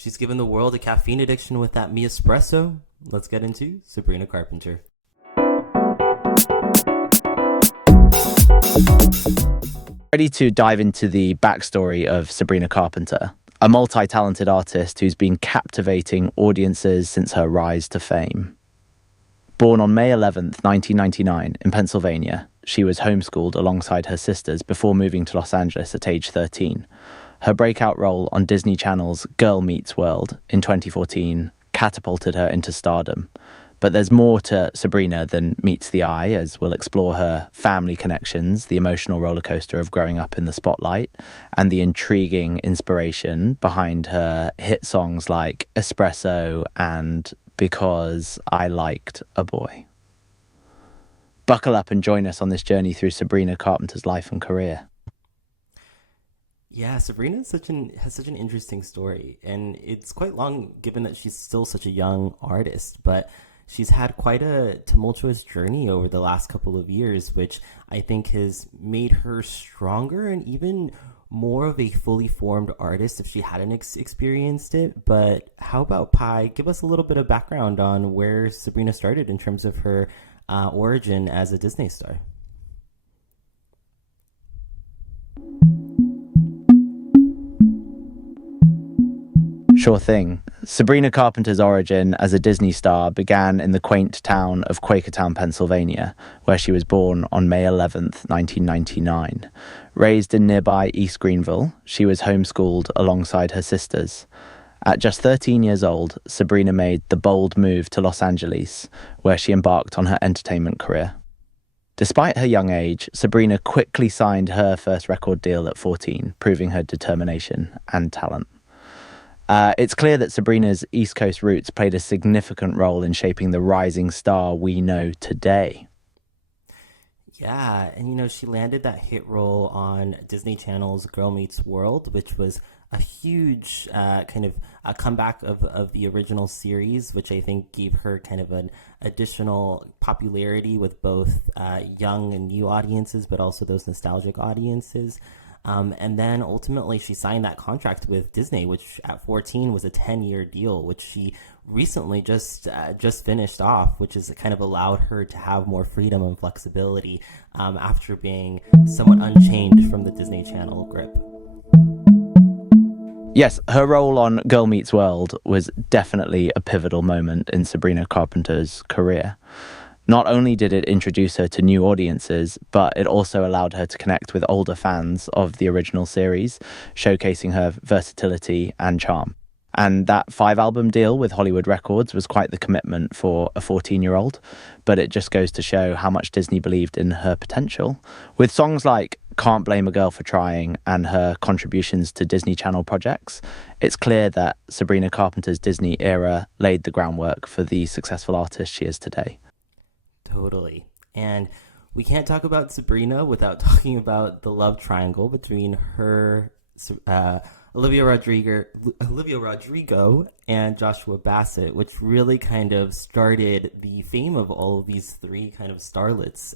She's given the world a caffeine addiction with that me espresso. Let's get into Sabrina Carpenter. Ready to dive into the backstory of Sabrina Carpenter, a multi-talented artist who's been captivating audiences since her rise to fame. Born on May 11th, 1999 in Pennsylvania, she was homeschooled alongside her sisters before moving to Los Angeles at age 13. Her breakout role on Disney Channel's Girl Meets World in 2014 catapulted her into stardom. But there's more to Sabrina than meets the eye, as we'll explore her family connections, the emotional rollercoaster of growing up in the spotlight, and the intriguing inspiration behind her hit songs like Espresso and Because I Liked a Boy. Buckle up and join us on this journey through Sabrina Carpenter's life and career. Yeah, Sabrina has such an interesting story, and it's quite long given that she's still such a young artist, but she's had quite a tumultuous journey over the last couple of years, which I think has made her stronger and even more of a fully formed artist if she hadn't experienced it. But how about Pi? Give us a little bit of background on where Sabrina started in terms of her origin as a Disney star. Sure thing. Sabrina Carpenter's origin as a Disney star began in the quaint town of Quakertown, Pennsylvania, where she was born on May 11th, 1999. Raised in nearby East Greenville, she was homeschooled alongside her sisters. At just 13 years old, Sabrina made the bold move to Los Angeles, where she embarked on her entertainment career. Despite her young age, Sabrina quickly signed her first record deal at 14, proving her determination and talent. It's clear that Sabrina's East Coast roots played a significant role in shaping the rising star we know today. Yeah, and she landed that hit role on Disney Channel's Girl Meets World, which was a huge kind of a comeback of the original series, which I think gave her kind of an additional popularity with both young and new audiences, but also those nostalgic audiences. And then ultimately she signed that contract with Disney, which at 14 was a 10-year deal, which she recently just finished off, which has kind of allowed her to have more freedom and flexibility after being somewhat unchained from the Disney Channel grip. Yes, her role on Girl Meets World was definitely a pivotal moment in Sabrina Carpenter's career. Not only did it introduce her to new audiences, but it also allowed her to connect with older fans of the original series, showcasing her versatility and charm. And that 5-album deal with Hollywood Records was quite the commitment for a 14-year-old, but it just goes to show how much Disney believed in her potential. With songs like Can't Blame a Girl for Trying and her contributions to Disney Channel projects, it's clear that Sabrina Carpenter's Disney era laid the groundwork for the successful artist she is today. Totally. And we can't talk about Sabrina without talking about the love triangle between her, Olivia Rodrigo, and Joshua Bassett, which really kind of started the fame of all of these three kind of starlets.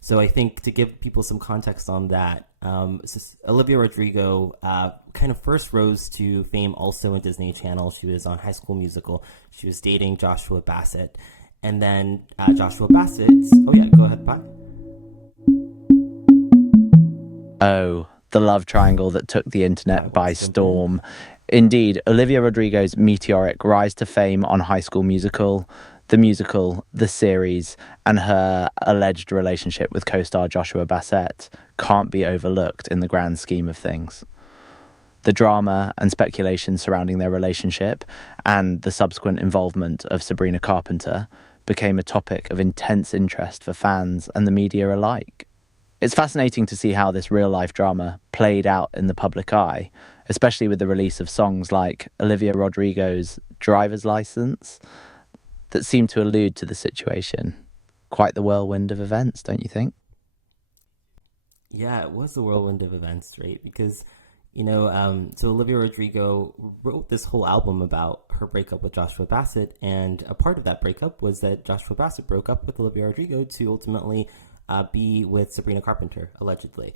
So I think to give people some context on that, Olivia Rodrigo kind of first rose to fame also in Disney Channel. She was on High School Musical. She was dating Joshua Bassett. And then Joshua Bassett's... Oh, yeah, go ahead, Pi. Oh, the love triangle that took the internet by storm. Indeed, Olivia Rodrigo's meteoric rise to fame on High School Musical, the series, and her alleged relationship with co-star Joshua Bassett can't be overlooked in the grand scheme of things. The drama and speculation surrounding their relationship and the subsequent involvement of Sabrina Carpenter became a topic of intense interest for fans and the media alike. It's fascinating to see how this real-life drama played out in the public eye, especially with the release of songs like Olivia Rodrigo's Driver's License that seem to allude to the situation. Quite the whirlwind of events, don't you think? Yeah, it was the whirlwind of events, right? Because so Olivia Rodrigo wrote this whole album about her breakup with Joshua Bassett, and a part of that breakup was that Joshua Bassett broke up with Olivia Rodrigo to ultimately be with Sabrina Carpenter, allegedly.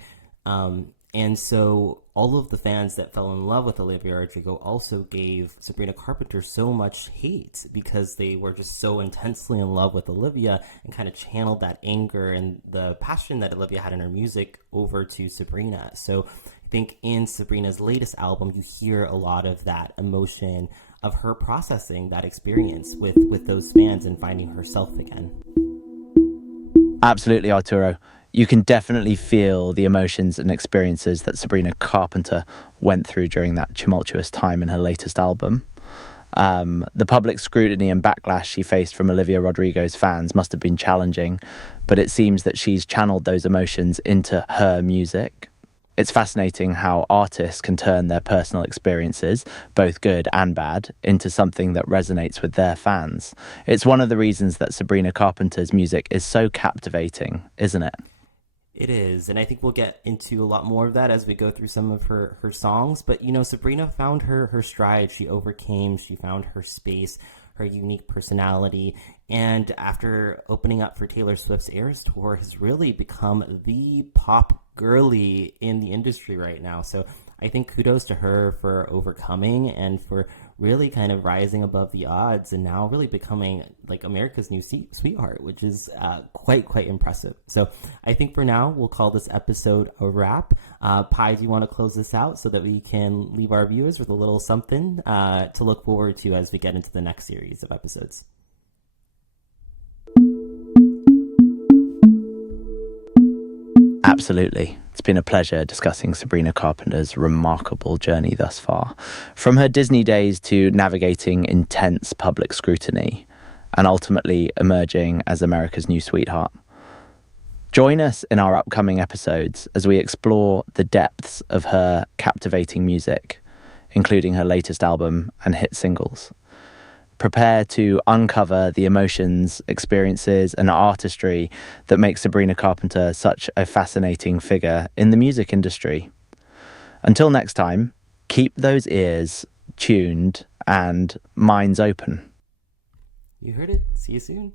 And so all of the fans that fell in love with Olivia Rodrigo also gave Sabrina Carpenter so much hate because they were just so intensely in love with Olivia and kind of channeled that anger and the passion that Olivia had in her music over to Sabrina. So I think in Sabrina's latest album, you hear a lot of that emotion of her processing that experience with those fans and finding herself again. Absolutely, Arturo. You can definitely feel the emotions and experiences that Sabrina Carpenter went through during that tumultuous time in her latest album. The public scrutiny and backlash she faced from Olivia Rodrigo's fans must have been challenging, but it seems that she's channeled those emotions into her music. It's fascinating how artists can turn their personal experiences, both good and bad, into something that resonates with their fans. It's one of the reasons that Sabrina Carpenter's music is so captivating, isn't it? It is, and I think we'll get into a lot more of that as we go through some of her songs. But, you know, Sabrina found her stride. She overcame, she found her space, her unique personality, and after opening up for Taylor Swift's Eras Tour, has really become the pop girly in the industry right now. So I think kudos to her for overcoming and for really kind of rising above the odds and now really becoming like America's new sweetheart, which is quite impressive. So I think for now, we'll call this episode a wrap. Pi, do you want to close this out so that we can leave our viewers with a little something to look forward to as we get into the next series of episodes? Absolutely. It's been a pleasure discussing Sabrina Carpenter's remarkable journey thus far, from her Disney days to navigating intense public scrutiny and ultimately emerging as America's new sweetheart. Join us in our upcoming episodes as we explore the depths of her captivating music, including her latest album and hit singles. Prepare to uncover the emotions, experiences, and artistry that make Sabrina Carpenter such a fascinating figure in the music industry. Until next time, keep those ears tuned and minds open. You heard it. See you soon.